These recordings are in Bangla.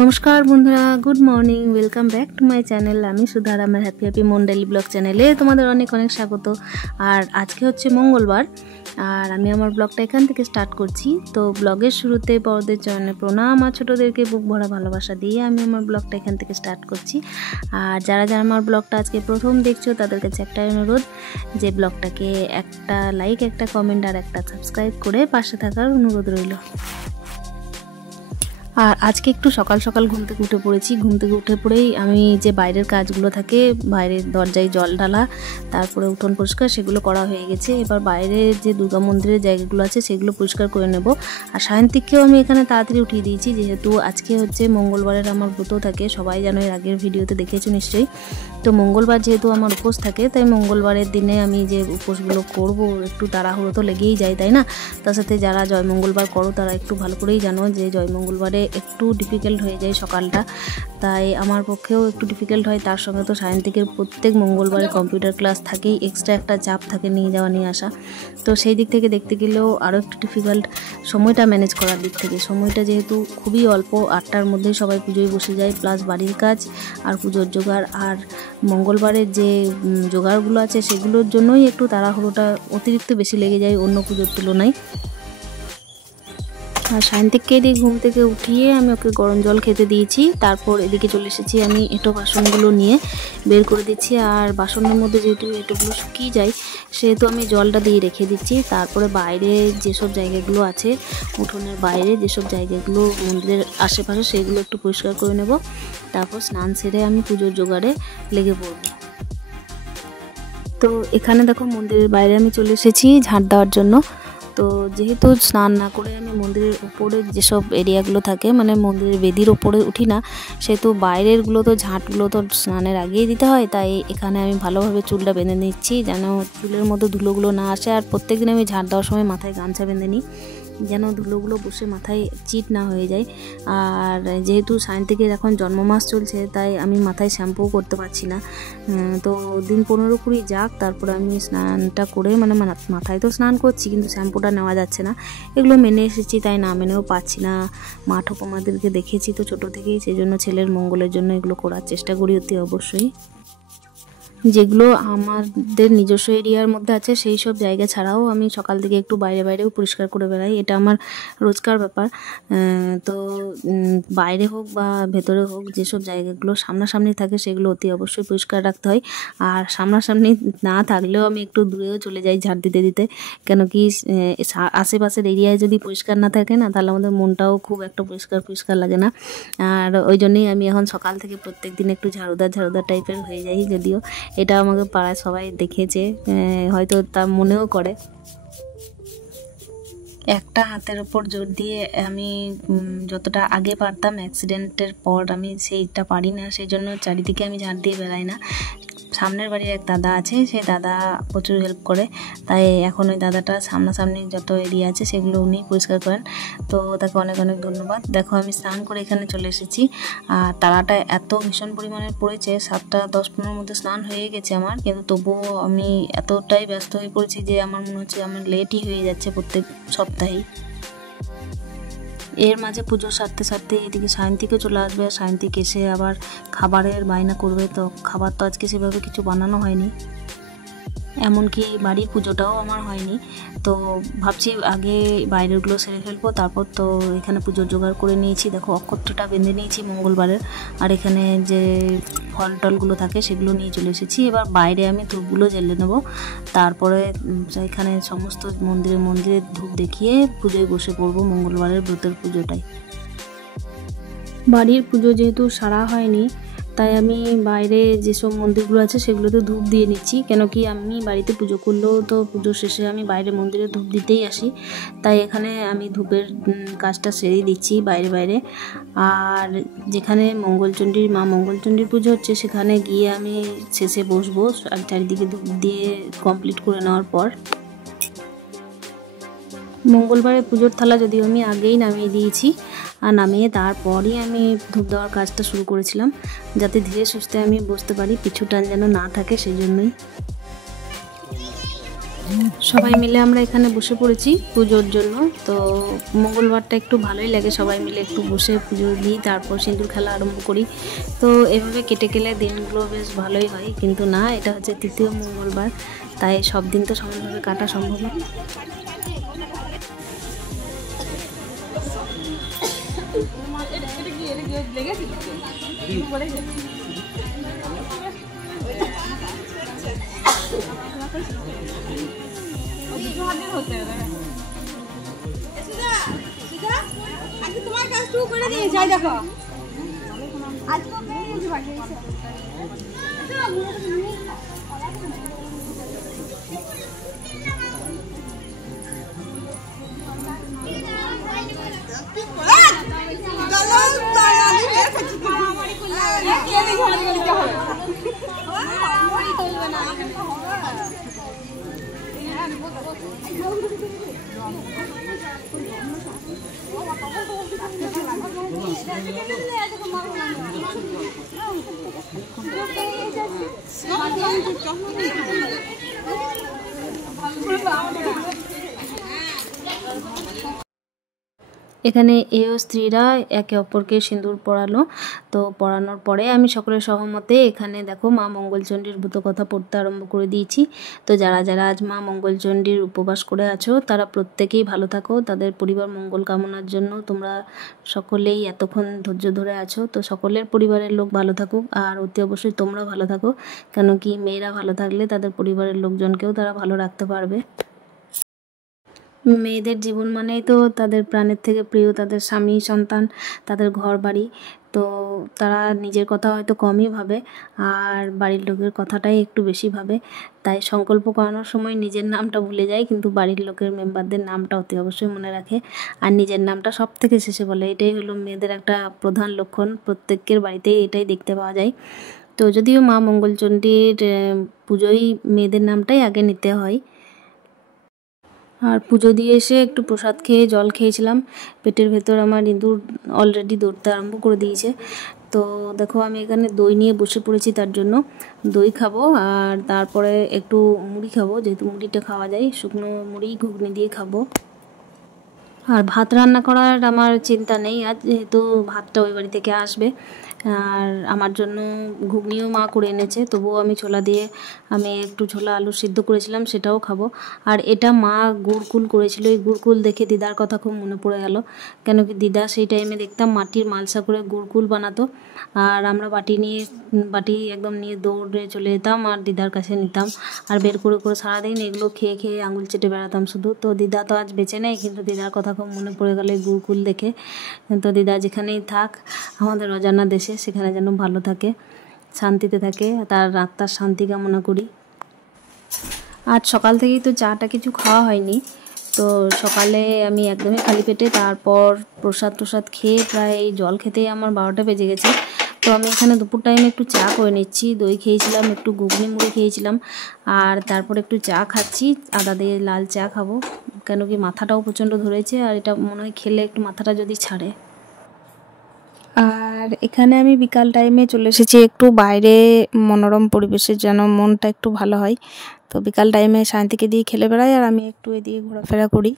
নমস্কার বন্ধুরা, good morning, welcome back to my channel. আমি সুধার, আমার হ্যাপি মন ডেইলি ব্লগ চ্যানেলে তোমাদের অনেক অনেক স্বাগত। আর আজকে হচ্ছে মঙ্গলবার, আর আমি আমার ব্লগটা এখান থেকে স্টার্ট করছি। তো ব্লগের শুরুতে বড়দের চরণে প্রণাম আর ছোটোদেরকে বুক ভরা ভালোবাসা দিয়ে আমি আমার ব্লগটা এখান থেকে স্টার্ট করছি। আর যারা যারা আমার ব্লগটা আজকে প্রথম দেখছো তাদের কাছে একটাই অনুরোধ, যে ব্লগটাকে একটা লাইক, একটা কমেন্ট আর একটা সাবস্ক্রাইব করে পাশে থাকার অনুরোধ রইল। আর আজকে একটু সকাল সকাল ঘুম থেকে উঠে পড়েছি। ঘুম থেকে উঠে পড়েই আমি যে বাইরের কাজগুলো থাকে, বাইরের দরজায় জল ঢালা, তারপরে উঠোন পরিষ্কার, সেগুলো করা হয়ে গেছে। এবার বাইরের যে দুর্গা মন্দিরের জায়গাগুলো আছে সেগুলো পরিষ্কার করে নেব। আর সায়ন্তিককেও আমি এখানে তাড়াতাড়ি উঠিয়ে দিয়েছি, যেহেতু আজকে হচ্ছে মঙ্গলবারের আমার ব্রত থাকে। সবাই জানো, এর আগের ভিডিওতে দেখেছো নিশ্চয়ই। তো মঙ্গলবার যেহেতু আমার উপোস থাকে, তাই মঙ্গলবারের দিনে আমি যে উপোসগুলো করব একটু তাড়াহুড়ো তো লেগেই যায়, তাই না? তার সাথে যারা জয় মঙ্গলবার করো তারা একটু ভালো করেই জানো যে জয় মঙ্গলবারে একটু ডিফিকাল্ট হয়ে যায় সকালটা, তাই আমার পক্ষেও একটু ডিফিকাল্ট হয়। তার সঙ্গে তো সায়ন্তিকের প্রত্যেক মঙ্গলবারে কম্পিউটার ক্লাস থাকেই, এক্সট্রা একটা চাপ থাকে নিয়ে যাওয়া নিয়ে আসা। তো সেই দিক থেকে দেখতে গেলেও আরও একটু ডিফিকাল্ট সময়টা ম্যানেজ করার দিক থেকে। সময়টা যেহেতু খুবই অল্প, 8টার মধ্যেই সবাই পুজোয় বসে যায়, প্লাস বাড়ির কাজ আর পুজোর জোগাড়, আর মঙ্গলবারের যে জোগাড়গুলো আছে সেগুলোর জন্যই একটু তাড়াহুড়োটা অতিরিক্ত বেশি লেগে যায় অন্য পুজোর তুলনায়। আর সায়ন্তিককে দিয়ে ঘুম থেকে উঠিয়ে আমি ওকে গরম জল খেতে দিয়েছি। তারপর এদিকে চলে এসেছি আমি এঁটো বাসনগুলো নিয়ে বের করে দিচ্ছি। আর বাসনের মধ্যে যেহেতু এঁটোগুলো শুকিয়ে যায়, সেহেতু আমি জলটা দিয়ে রেখে দিচ্ছি। তারপরে বাইরে যেসব জায়গাগুলো আছে, উঠোনের বাইরে যেসব জায়গাগুলো মন্দিরের আশেপাশে, সেগুলো একটু পরিষ্কার করে নেব। তারপর স্নান সেরে আমি পুজোর জোগাড়ে লেগে পড়ব। তো এখানে দেখো, মন্দিরের বাইরে আমি চলে এসেছি ঝাঁট দেওয়ার জন্য। তো যেহেতু স্নান না করে আমি মন্দিরের উপরে যেসব এরিয়াগুলো থাকে, মানে মন্দিরের বেদির ওপরে উঠি না, সেহেতু বাইরেরগুলো তো ঝাঁটগুলো তো স্নানের আগেই দিতে হয়। তাই এখানে আমি ভালোভাবে চুলটা বেঁধে নিচ্ছি, যেন চুলের মধ্যে ধুলোগুলো না আসে। আর প্রত্যেকদিন আমি ঝাঁট দেওয়ার সময় মাথায় গামছা বেঁধে নিই, যেন ধুলোগুলো বসে মাথায় চিট না হয়ে যায়। আর যেহেতু সায়ন্তিকের এখন জন্মমাস চলছে, তাই আমি মাথায় শ্যাম্পুও করতে পারছি না। তো দিন 15-20 যাক, তারপরে আমি স্নানটা করে, মানে মাথায় তো স্নান করছি কিন্তু শ্যাম্পুটা নেওয়া যাচ্ছে না। এগুলো মেনে এসেছি, তাই না মেনেও পাচ্ছি না। মা ঠাকুমাদেরকে দেখেছি তো ছোটো থেকেই, সেই জন্য ছেলের মঙ্গলের জন্য এগুলো করার চেষ্টা করি অতি অবশ্যই। যেগুলো আমাদের নিজস্ব এরিয়ার মধ্যে আছে সেই সব জায়গা ছাড়াও আমি সকাল থেকে একটু বাইরে বাইরেও পরিষ্কার করে বেড়াই, এটা আমার রোজকার ব্যাপার। তো বাইরে হোক বা ভেতরে হোক, যেসব জায়গাগুলো সামনাসামনি থাকে সেগুলো অতি অবশ্যই পরিষ্কার রাখতে হয়। আর সামনাসামনি না থাকলেও আমি একটু দূরেও চলে যাই ঝাড় দিতে দিতে, কেন কি আশেপাশের এরিয়ায় যদি পরিষ্কার না থাকে না, তাহলে আমাদের মনটাও খুব একটা পরিষ্কার লাগে না। আর ওই জন্যই আমি এখন সকাল থেকে প্রত্যেক দিন একটু ঝাড়ুদার টাইপের হয়ে যাই। যদিও এটা আমাকে পাড়ায় সবাই দেখেছে, হয়তো তা মনেও করে। একটা হাতের ওপর জোর দিয়ে আমি যতটা আগে পারতাম, অ্যাক্সিডেন্টের পর আমি সেইটা পারি না, সেই জন্য চারিদিকে আমি ঝাড় দিয়ে বেড়াই না। সামনের বাড়ির এক দাদা আছে, সেই দাদা প্রচুর হেল্প করে, তাই এখন ওই দাদাটা সামনাসামনি যত এরিয়া আছে সেগুলো উনি পরিষ্কার করেন। তো তাকে অনেক অনেক ধন্যবাদ। দেখো, আমি স্নান করে এখানে চলে এসেছি। আর তারাটা এত ভীষণ পরিমাণে পড়েছে, 7-10-15 মধ্যে স্নান হয়ে গেছে আমার, কিন্তু তবুও আমি এতটাই ব্যস্ত হয়ে পড়েছি যে আমার মনে হচ্ছে আমার লেটই হয়ে যাচ্ছে প্রত্যেক সপ্তাহেই। এর মাঝে পুজো সারতে এদিকে সায়ন্তিকে চলে আসবে। আর সায়ন্তিক এসে আবার খাবারের বায়না করবে, তো খাবার তো আজকে সেভাবে কিছু বানানো হয়নি, এমনকি বাড়ির পুজোটাও আমার হয়নি। তো ভাবছি আগে বাইরেরগুলো সেরে ফেলবো, তারপর তো এখানে পুজোর জোগাড় করে নিয়েছি। দেখো, অক্ষতটা বেঁধে নিয়েছি মঙ্গলবারের, আর এখানে যে ফল টলগুলো থাকে সেগুলো নিয়ে চলে এসেছি। এবার বাইরে আমি ধূপগুলো জ্বেলে নেবো, তারপরে এখানে সমস্ত মন্দিরে ধূপ দেখিয়ে পুজোয় বসে পড়বো মঙ্গলবারের ব্রতের পুজোটাই। বাড়ির পুজো যেহেতু সারা হয়নি, তাই আমি বাইরে যেসব মন্দিরগুলো আছে সেগুলোতে ধূপ দিয়ে নিচ্ছি, কেন কি আমি বাড়িতে পুজো করলেও তো পুজো শেষে আমি বাইরে মন্দিরে ধূপ দিতেই আসি, তাই এখানে আমি ধূপের কাজটা সেরেই দিচ্ছি বাইরে। আর যেখানে মা মঙ্গলচণ্ডীর পুজো হচ্ছে, সেখানে গিয়ে আমি শেষে বসবো, আর চারিদিকে ধূপ দিয়ে কমপ্লিট করে নেওয়ার পর। মঙ্গলবারে পুজোর থালা যদিও আমি আগেই নামিয়ে দিয়েছি, আর নামিয়ে তারপরই আমি ধূপ দেওয়ার কাজটা শুরু করেছিলাম, যাতে ধীরে সুস্থে আমি বসতে পারি, পিছু টান যেন না থাকে, সেই জন্যই। সবাই মিলে আমরা এখানে বসে পড়েছি পুজোর জন্য। তো মঙ্গলবারটা একটু ভালোই লাগে, সবাই মিলে একটু বসে পুজো দিই, তারপর সিঁদুর খেলা আরম্ভ করি। তো এভাবে কেটে গেলে দিনগুলো বেশ ভালোই হয়, কিন্তু না, এটা হচ্ছে তৃতীয় মঙ্গলবার, তাই সব দিন তো সমানভাবে কাটা সম্ভব না। তোমার কাজটুকু করে দিয়ে যাই দেখো আজকে পেয়ে বাকি এখানে এও স্ত্রীরা একে অপরকে সিঁদুর পরালো। তো পরানোর পরে আমি সকলের সহমতে এখানে দেখো মা মঙ্গলচণ্ডীর ব্রত কথা পড়তে আরম্ভ করে দিয়েছি। তো যারা যারা আজ মা মঙ্গলচণ্ডীর উপবাস করে আছো তারা প্রত্যেকেই ভালো থাকো, তাদের পরিবার মঙ্গল কামনার জন্য তোমরা সকলেই এতক্ষণ ধৈর্য ধরে আছো। তো সকলের পরিবারের লোক ভালো থাকুক, আর অতি অবশ্যই তোমরা ভালো থাকো, কেন কি মেয়েরা ভালো থাকলে তাদের পরিবারের লোকজনকেও তারা ভালো রাখতে পারবে। মেয়েদের জীবন মানেই তো তাদের প্রাণের থেকে প্রিয় তাদের স্বামী সন্তান, তাদের ঘর বাড়ি। তো তারা নিজের কথা হয়তো কমই ভাবে, আর বাড়ির লোকের কথাটাই একটু বেশি ভাবে। তাই সংকল্প করানোর সময় নিজের নামটা ভুলে যায়, কিন্তু বাড়ির লোকের মেম্বারদের নামটা অতি অবশ্যই মনে রাখে, আর নিজের নামটা সব থেকে শেষে বলে। এটাই হলো মেয়েদের একটা প্রধান লক্ষণ, প্রত্যেকের বাড়িতেই এটাই দেখতে পাওয়া যায়। তো যদিও মা মঙ্গলচণ্ডীর পুজোয় মেয়েদের নামটাই আগে নিতে হয়। আর পুজো দিয়ে এসে একটু প্রসাদ খেয়ে জল খেয়েছিলাম, পেটের ভেতর আমার ইঁদুর অলরেডি দৌড়তে আরম্ভ করে দিয়েছে। তো দেখো আমি এখানে দই নিয়ে বসে পড়েছি, তার জন্য দই খাবো আর তারপরে একটু মুড়ি খাবো, যেহেতু মুড়িটা খাওয়া যায়, শুকনো মুড়ি ঘুগনি দিয়ে খাবো। আর ভাত রান্না করার আমার চিন্তা নেই আজ, যেহেতু ভাতটা ওই বাড়ি থেকে আসবে। আর আমার জন্য ঘুগনিও মা করে এনেছে, তবুও আমি ছোলা দিয়ে আমি একটু ছোলা আলু সিদ্ধ করেছিলাম, সেটাও খাবো। আর এটা মা গুড়কুল করেছিল, এই গুড়কুল দেখে দিদার কথা খুব মনে পড়ে গেল, কেন কি দিদা সেই টাইমে দেখতাম মাটির মালসা করে গুড়কুল বানাতো, আর আমরা বাটি একদম নিয়ে দৌড়ে চলে যেতাম আর দিদার কাছে নিতাম, আর বের করে করে সারাদিন এগুলো খেয়ে খেয়ে আঙুল চেটে বেড়াতাম শুধু। তো দিদা তো আজ বেঁচে নেই, কিন্তু দিদার কথা খুব মনে পড়ে গেল এই গুড়কুল দেখে। তো দিদা যেখানেই থাক আমাদের অজানা দেশে, সেখানে যেন ভালো থাকে, শান্তিতে থাকে, তার আত্মার শান্তি কামনা করি। আজ সকাল থেকেই তো চাটা কিছু খাওয়া হয়নি, তো সকালে আমি একদমই খালি পেটে, তারপর প্রসাদ খেয়ে প্রায় জল খেতেই আমার 12টা বেজে গেছে। তো আমি এখানে দুপুর টাইমে একটু চা করে নিচ্ছি, দই খেয়েছিলাম, একটু ঘুগনি মুড়ি খেয়েছিলাম, আর তারপর একটু চা খাচ্ছি, আদা দিয়ে লাল চা খাবো, কেন কি মাথাটাও প্রচণ্ড ধরেছে, আর এটা মনে হয় খেলে একটু মাথাটা যদি ছাড়ে। আর এখানে আমি বিকাল টাইমে চলে এসেছি একটু বাইরে, মনোরম পরিবেশের যেন মনটা একটু ভালো হয়। তো বিকাল টাইমে শান্তিকে দিয়ে খেলে বেড়াই, আর আমি একটু এদিকে ঘোরাফেরা করি।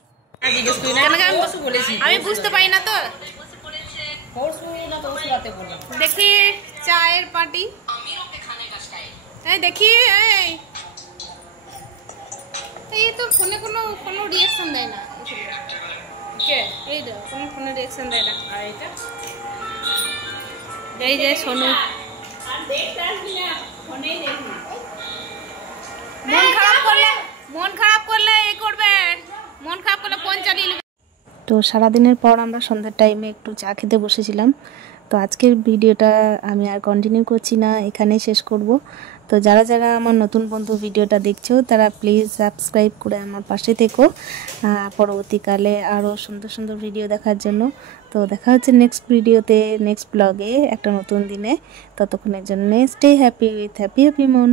আমি বুঝতে পারি না তো, দেখি চায়ের পার্টি দেখি, এই তো ফোনে কোনো রিয়াকশন দেয় না, এই তো কোনো ফোনে রিয়াকশন দেয় না। আর এটা এই যে সোনু, মন খারাপ করলে এই করবে, মন খারাপ করলে ফোন চালিয়ে। তো সারাদিনের পর আমরা সন্ধ্যার টাইমে একটু চা খেতে বসেছিলাম। তো আজকের ভিডিওটা আমি আর কন্টিনিউ করছি না, এখানেই শেষ করব। তো যারা যারা আমার নতুন বন্ধু ভিডিওটা দেখছো তারা প্লিজ সাবস্ক্রাইব করে আমার পাশে থেকো পরবর্তীকালে আরও সুন্দর সুন্দর ভিডিও দেখার জন্য। তো দেখা হচ্ছে নেক্সট ভিডিওতে, নেক্সট ব্লগে একটা নতুন দিনে। ততক্ষণের জন্য স্টে হ্যাপি উইথ হ্যাপি মন।